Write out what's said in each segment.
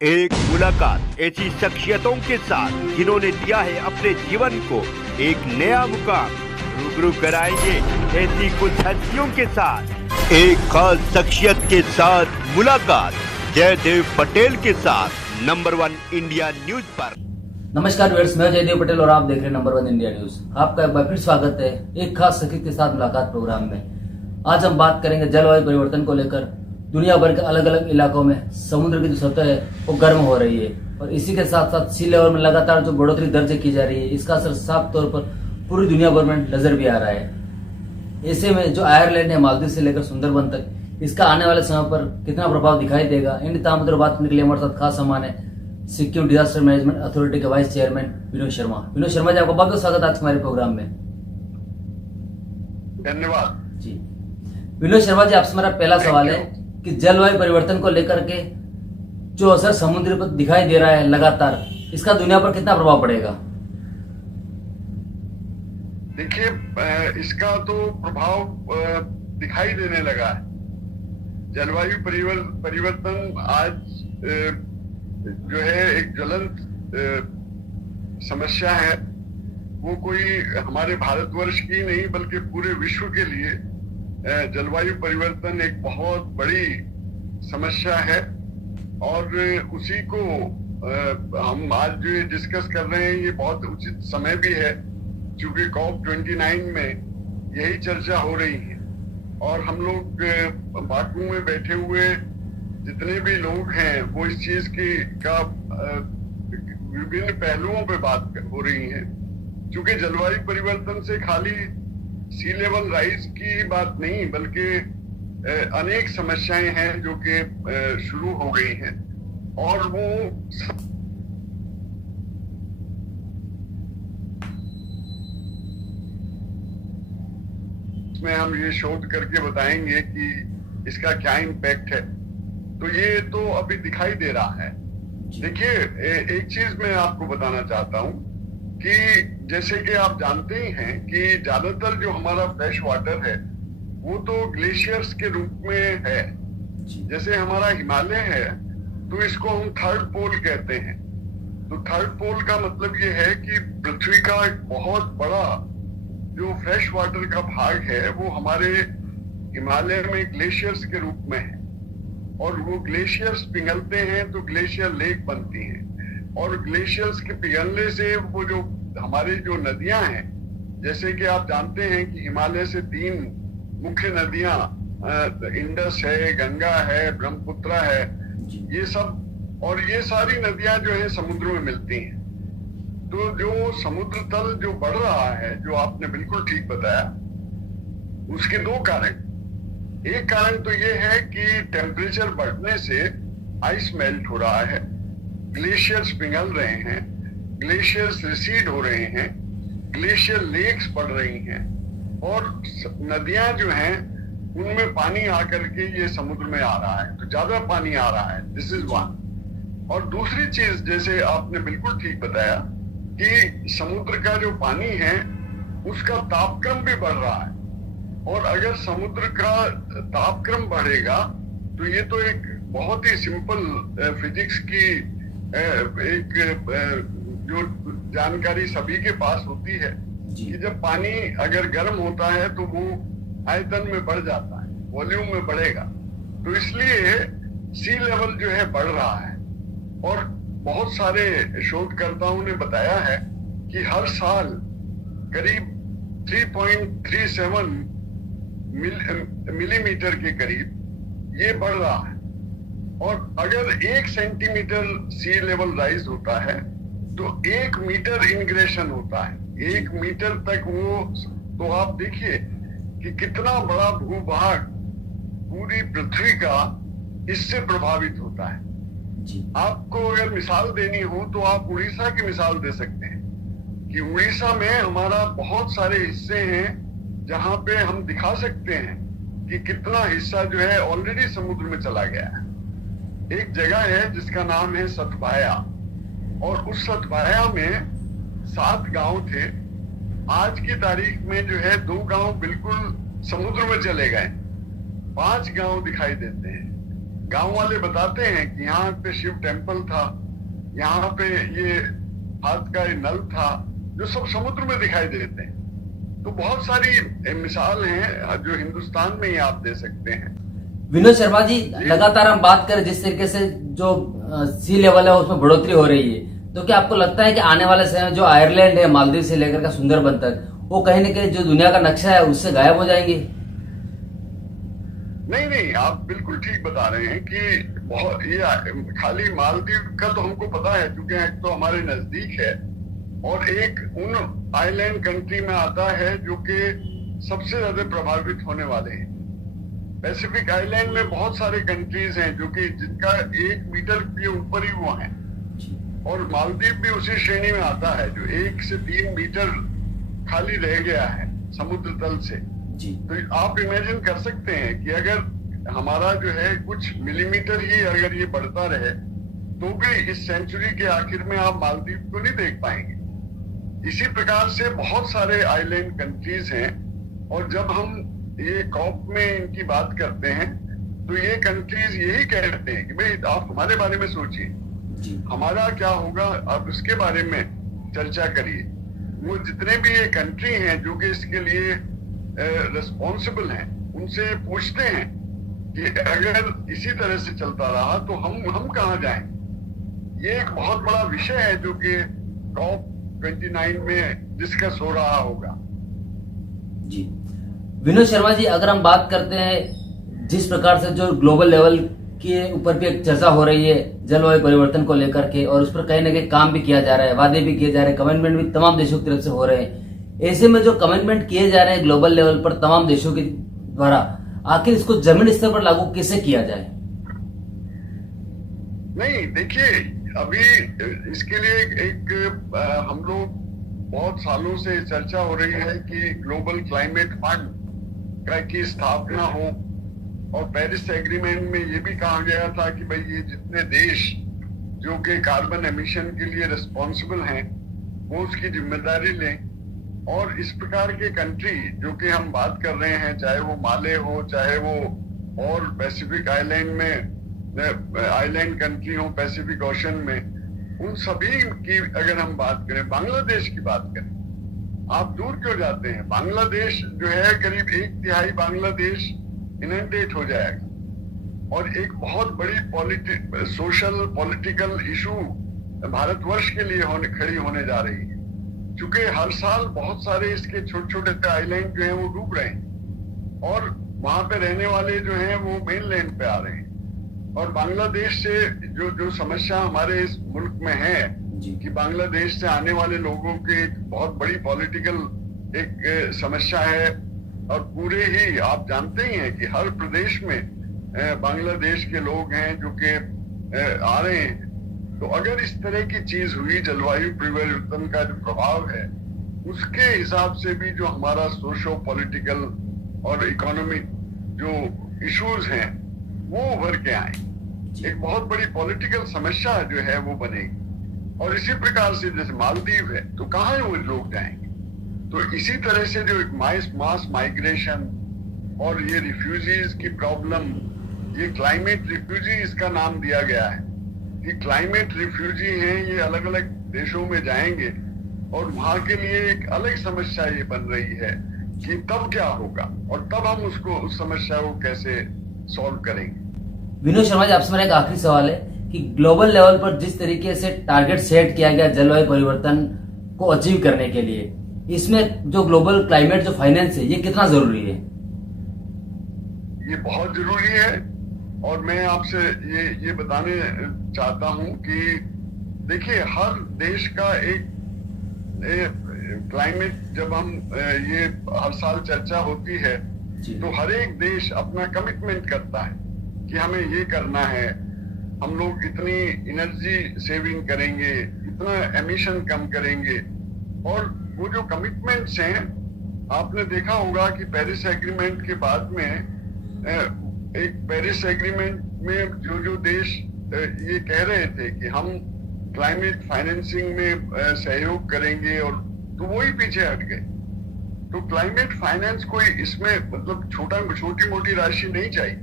एक मुलाकात ऐसी शख्सियतों के साथ जिन्होंने दिया है अपने जीवन को एक नया मुकाम। रूबरू कराएंगे ऐसी कुछ हस्तियों के साथ एक खास शख्सियत के साथ मुलाकात जयदेव पटेल के साथ नंबर 1 इंडिया न्यूज पर। नमस्कार व्यूअर्स, मैं जयदेव पटेल और आप देख रहे हैं नंबर 1 इंडिया न्यूज। आपका एक बार फिर स्वागत है एक खास शख्सियत के साथ मुलाकात प्रोग्राम में। आज हम बात करेंगे जलवायु परिवर्तन को लेकर। दुनिया भर के अलग अलग इलाकों में समुद्र की जो सतह है वो गर्म हो रही है और इसी के साथ साथ सी लेवल में लगातार जो बढ़ोतरी दर्ज की जा रही है, इसका असर साफ तौर पर पूरी दुनिया भर में नजर भी आ रहा है। ऐसे में जो आयरलैंड है, मालदीव से लेकर सुंदरबन तक, इसका आने वाले समय पर कितना प्रभाव दिखाई देगा, इन तमाम बात करने के लिए हमारे साथ खास सामान है सिक्किम डिजास्टर मैनेजमेंट अथॉरिटी के वाइस चेयरमैन विनोद शर्मा। विनोद शर्मा जी, आपका बहुत बहुत स्वागत है आज हमारे प्रोग्राम में। धन्यवाद जी विनोद शर्मा जी, आपसे मेरा पहला सवाल है कि जलवायु परिवर्तन को लेकर के जो असर समुद्र पर दिखाई दे रहा है लगातार, इसका दुनिया पर कितना प्रभाव पड़ेगा? देखिए, इसका तो प्रभाव दिखाई देने लगा है। जलवायु परिवर्तन आज जो है एक ज्वलंत समस्या है। वो कोई हमारे भारतवर्ष की नहीं बल्कि पूरे विश्व के लिए जलवायु परिवर्तन एक बहुत बड़ी समस्या है और उसी को हम आज जो ये डिस्कस कर रहे हैं, ये बहुत उचित समय भी है क्योंकि COP29 में यही चर्चा हो रही है और हम लोग बाकू में बैठे हुए जितने भी लोग हैं वो इस चीज का विभिन्न पहलुओं पे बात हो रही है। क्योंकि जलवायु परिवर्तन से खाली सी लेवल राइज की बात नहीं बल्कि अनेक समस्याएं हैं जो कि शुरू हो गई हैं और वो इसमें हम ये शोध करके बताएंगे कि इसका क्या इम्पैक्ट है। तो ये तो अभी दिखाई दे रहा है। देखिए, एक चीज मैं आपको बताना चाहता हूं कि जैसे कि आप जानते ही हैं कि ज्यादातर जो हमारा फ्रेश वाटर है वो तो ग्लेशियर्स के रूप में है। जैसे हमारा हिमालय है तो इसको हम थर्ड पोल कहते हैं। तो थर्ड पोल का मतलब ये है कि पृथ्वी का एक बहुत बड़ा जो फ्रेश वाटर का भाग है वो हमारे हिमालय में ग्लेशियर्स के रूप में है और वो ग्लेशियर्स पिघलते हैं तो ग्लेशियर लेक बनती हैं और ग्लेशियर्स के पिघलने से वो जो हमारी जो नदियां हैं, जैसे कि आप जानते हैं कि हिमालय से 3 मुख्य नदियां इंडस है, गंगा है, ब्रह्मपुत्र है, ये सब और ये सारी नदियां जो है समुद्र में मिलती हैं। तो जो समुद्र तल जो बढ़ रहा है, जो आपने बिल्कुल ठीक बताया, उसके 2 कारण। एक कारण तो ये है कि टेम्परेचर बढ़ने से आइस मेल्ट हो रहा है, ग्लेशियर्स पिघल रहे हैं, ग्लेशियर्स रिसीड हो रहे हैं, ग्लेशियर लेक्स बढ़ रही हैं और नदियां जो हैं उनमें पानी आकर के ये समुद्र में आ रहा है, तो ज्यादा पानी आ रहा है। This is one. और दूसरी चीज, जैसे आपने बिल्कुल ठीक बताया कि समुद्र का जो पानी है उसका तापक्रम भी बढ़ रहा है और अगर समुद्र का तापक्रम बढ़ेगा तो ये तो एक बहुत ही सिंपल फिजिक्स की एक जो जानकारी सभी के पास होती है कि जब पानी अगर गर्म होता है तो वो आयतन में बढ़ जाता है, वॉल्यूम में बढ़ेगा। तो इसलिए सी लेवल जो है बढ़ रहा है और बहुत सारे शोधकर्ताओं ने बताया है कि हर साल करीब 3.37 मिलीमीटर के करीब ये बढ़ रहा है और अगर 1 सेंटीमीटर सी लेवल राइज होता है तो 1 मीटर इंग्रेशन होता है, 1 मीटर तक वो। तो आप देखिए कि कितना बड़ा भूभाग पूरी पृथ्वी का इससे प्रभावित होता है। आपको अगर मिसाल देनी हो तो आप उड़ीसा की मिसाल दे सकते हैं कि उड़ीसा में हमारा बहुत सारे हिस्से हैं जहां पे हम दिखा सकते हैं कि कितना हिस्सा जो है ऑलरेडी समुद्र में चला गया है। एक जगह है जिसका नाम है सतभाया और उस सतभाया में 7 गांव थे। आज की तारीख में जो है 2 गांव बिल्कुल समुद्र में चले गए, 5 गांव दिखाई देते हैं। गांव वाले बताते हैं कि यहाँ पे शिव टेम्पल था, यहाँ पे ये हाथ का ये नल था, जो सब समुद्र में दिखाई देते हैं। तो बहुत सारी मिसाल हैं जो हिंदुस्तान में ही आप दे सकते हैं। विनोद शर्मा जी, लगातार हम बात करें जिस तरीके से जो सी लेवल है उसमें बढ़ोतरी हो रही है, तो क्या आपको लगता है कि आने वाले समय में जो आयरलैंड है, मालदीव से लेकर का सुंदरबन तक, वो कहीं न कहीं जो दुनिया का नक्शा है उससे गायब हो जाएंगे? नहीं, आप बिल्कुल ठीक बता रहे हैं कि बहुत ये खाली मालदीव का तो हमको पता है, क्योंकि एक तो हमारे नजदीक है और एक उन आइलैंड कंट्री में आता है जो कि सबसे ज्यादा प्रभावित होने वाले हैं। पैसिफिक आइलैंड में बहुत सारे कंट्रीज हैं जो कि जिनका 1 मीटर के ऊपर ही वो हैं, और मालदीव भी उसी श्रेणी में आता है जो 1 से 3 मीटर खाली रह गया है समुद्र तल से। तो आप इमेजिन कर सकते हैं कि अगर हमारा जो है कुछ मिलीमीटर ही अगर ये बढ़ता रहे तो भी इस सेंचुरी के आखिर में आप मालदीव को नहीं देख पाएंगे। इसी प्रकार से बहुत सारे आइलैंड कंट्रीज हैं, और जब हम ये कॉप में इनकी बात करते हैं तो ये कंट्रीज यही कहते हैं कि भाई आप हमारे बारे में सोचिए, हमारा क्या होगा, आप इसके बारे में चर्चा करिए। वो जितने भी ये कंट्री हैं जो कि इसके लिए रिस्पॉन्सिबल हैं, उनसे पूछते हैं कि अगर इसी तरह से चलता रहा तो हम कहाँ जाएंगे। ये एक बहुत बड़ा विषय है जो कि कॉप 29 में डिस्कस हो रहा होगा। जी विनोद शर्मा जी, अगर हम बात करते हैं जिस प्रकार से जो ग्लोबल लेवल के ऊपर भी एक चर्चा हो रही है जलवायु परिवर्तन को लेकर के, और उस पर कहीं ना कहीं काम भी किया जा रहा है, वादे भी किए जा रहे हैं, कमिटमेंट भी तमाम देशों की तरफ से हो रहे हैं। ऐसे में जो कमिटमेंट किए जा रहे हैं ग्लोबल लेवल पर तमाम देशों के द्वारा, आखिर इसको जमीन स्तर पर लागू कैसे किया जाए? नहीं, देखिए अभी इसके लिए एक हम लोग बहुत सालों से चर्चा हो रही है कि ग्लोबल क्लाइमेट फंड की स्थापना हो, और पेरिस एग्रीमेंट में ये भी कहा गया था कि भाई ये जितने देश जो कि कार्बन एमिशन के लिए रिस्पॉन्सिबल हैं वो उसकी जिम्मेदारी लें, और इस प्रकार के कंट्री जो कि हम बात कर रहे हैं, चाहे वो माले हो, चाहे वो और पैसिफिक आइलैंड में आइलैंड कंट्री हो पैसिफिक ओशन में, उन सभी की अगर हम बात करें, बांग्लादेश की बात करें, आप दूर क्यों जाते हैं, बांग्लादेश जो है करीब 1/3 बांग्लादेश इनंडेट हो जाएगा, और एक बहुत बड़ी सोशल पॉलिटिकल इशू भारतवर्ष के लिए खड़ी होने जा रही है, क्योंकि हर साल बहुत सारे इसके छोटे छोटे आइलैंड जो हैं वो डूब रहे हैं, और वहां पे रहने वाले जो हैं वो मेनलैंड पे आ रहे हैं। और बांग्लादेश से जो समस्या हमारे इस मुल्क में है कि बांग्लादेश से आने वाले लोगों की एक बहुत बड़ी पॉलिटिकल एक समस्या है, और पूरे ही आप जानते ही हैं कि हर प्रदेश में बांग्लादेश के लोग हैं जो कि आ रहे हैं। तो अगर इस तरह की चीज हुई, जलवायु परिवर्तन का जो प्रभाव है उसके हिसाब से भी जो हमारा सोशो पॉलिटिकल और इकोनॉमिक जो इश्यूज हैं वो उभर के आए, एक बहुत बड़ी पॉलिटिकल समस्या जो है वो बनेगी। और इसी प्रकार से जैसे मालदीव है तो कहाँ वो लोग जाएंगे, तो इसी तरह से जो एक मास माइग्रेशन और ये रिफ्यूजीज की प्रॉब्लम, ये क्लाइमेट रिफ्यूजी इसका नाम दिया गया है कि क्लाइमेट रिफ्यूजी हैं, ये अलग अलग देशों में जाएंगे और वहां के लिए एक अलग समस्या ये बन रही है कि तब क्या होगा और तब हम उस समस्या को कैसे सॉल्व करेंगे। विनोद शर्मा जी, आपसे मेरा एक आखिरी सवाल है कि ग्लोबल लेवल पर जिस तरीके से टारगेट सेट किया गया जलवायु परिवर्तन को अचीव करने के लिए, इसमें जो ग्लोबल क्लाइमेट जो फाइनेंस है ये कितना जरूरी है? ये बहुत जरूरी है, और मैं आपसे ये बताने चाहता हूं कि देखिए हर देश का एक क्लाइमेट, जब हम ये हर साल चर्चा होती है तो हर एक देश अपना कमिटमेंट करता है कि हमें ये करना है, हम लोग इतनी एनर्जी सेविंग करेंगे, इतना एमिशन कम करेंगे। और वो जो कमिटमेंट्स हैं, आपने देखा होगा कि पेरिस एग्रीमेंट के बाद में एक पेरिस एग्रीमेंट में जो देश ये कह रहे थे कि हम क्लाइमेट फाइनेंसिंग में सहयोग करेंगे, और तो वही पीछे हट गए। तो क्लाइमेट फाइनेंस कोई इसमें मतलब छोटी मोटी राशि नहीं चाहिए,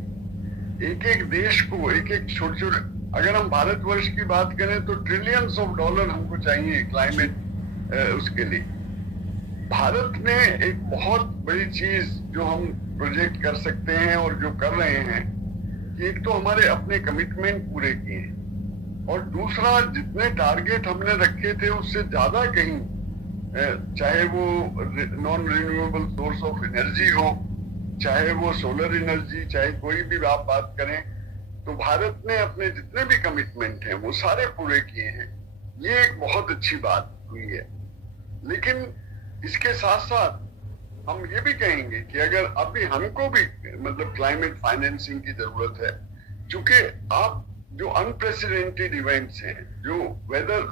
एक एक देश को एक एक छोटे छोटे, अगर हम भारतवर्ष की बात करें तो ट्रिलियंस ऑफ डॉलर हमको चाहिए क्लाइमेट उसके लिए। भारत ने एक बहुत बड़ी चीज जो हम प्रोजेक्ट कर सकते हैं और जो कर रहे हैं कि एक तो हमारे अपने कमिटमेंट पूरे किए और दूसरा जितने टारगेट हमने रखे थे उससे ज्यादा कहीं, चाहे वो non renewable source of energy हो, चाहे वो सोलर एनर्जी, चाहे कोई भी आप बात करें, तो भारत ने अपने जितने भी कमिटमेंट हैं वो सारे पूरे किए हैं। ये एक बहुत अच्छी बात हुई है। लेकिन इसके साथ साथ हम ये भी कहेंगे कि अगर अभी हमको भी मतलब क्लाइमेट फाइनेंसिंग की जरूरत है, क्योंकि आप जो अनप्रेसिडेंटेड इवेंट्स हैं, जो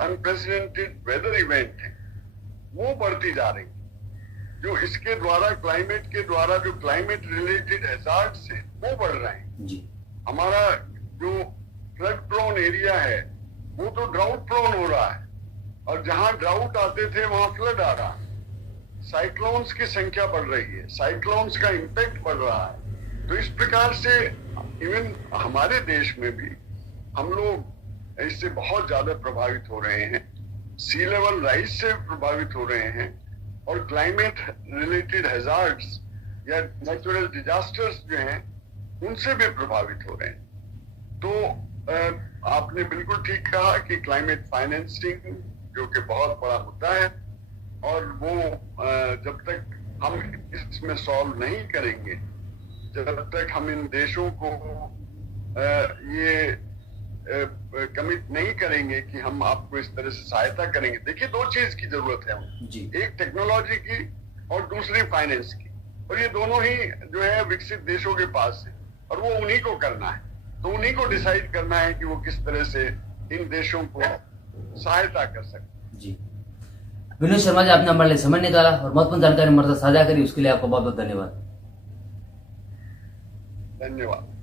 अनप्रेसिडेंटेड वेदर इवेंट हैं, वो बढ़ती जा रही, जो इसके द्वारा क्लाइमेट के द्वारा जो क्लाइमेट रिलेटेड हैजार्ड्स हैं वो बढ़ रहे हैं जी। हमारा जो फ्लड प्रोन एरिया है वो तो ड्राउट प्रोन हो रहा है, और जहां ड्राउट आते थे वहां फ्लड आ रहा है। साइक्लोन्स की संख्या बढ़ रही है, साइक्लोन्स का इंपैक्ट बढ़ रहा है। तो इस प्रकार से इवन हमारे देश में भी हम लोग इससे बहुत ज्यादा प्रभावित हो रहे हैं, सी लेवल राइज से प्रभावित हो रहे हैं, और क्लाइमेट रिलेटेड हैजार्ड्स या नेचुरल डिजास्टर्स जो हैं उनसे भी प्रभावित हो रहे हैं। तो आपने बिल्कुल ठीक कहा कि क्लाइमेट फाइनेंसिंग जो कि बहुत बड़ा मुद्दा है, और वो जब तक हम इसमें सॉल्व नहीं करेंगे, जब तक हम इन देशों को ये कमिट नहीं करेंगे कि हम आपको इस तरह से सहायता करेंगे। देखिए, दो चीज की जरूरत है जी। एक टेक्नोलॉजी की और दूसरी फाइनेंस की, और ये दोनों ही जो है विकसित देशों के पास है, और वो उन्हीं को करना है। तो उन्हीं को डिसाइड करना है कि वो किस तरह से इन देशों को सहायता कर सकते। जी, विनोद शर्मा जी, आपने हमारे लिए समय निकाला और महत्वपूर्ण जानकारी हमारे साथ साझा करी, उसके लिए आपको बहुत बहुत धन्यवाद। धन्यवाद।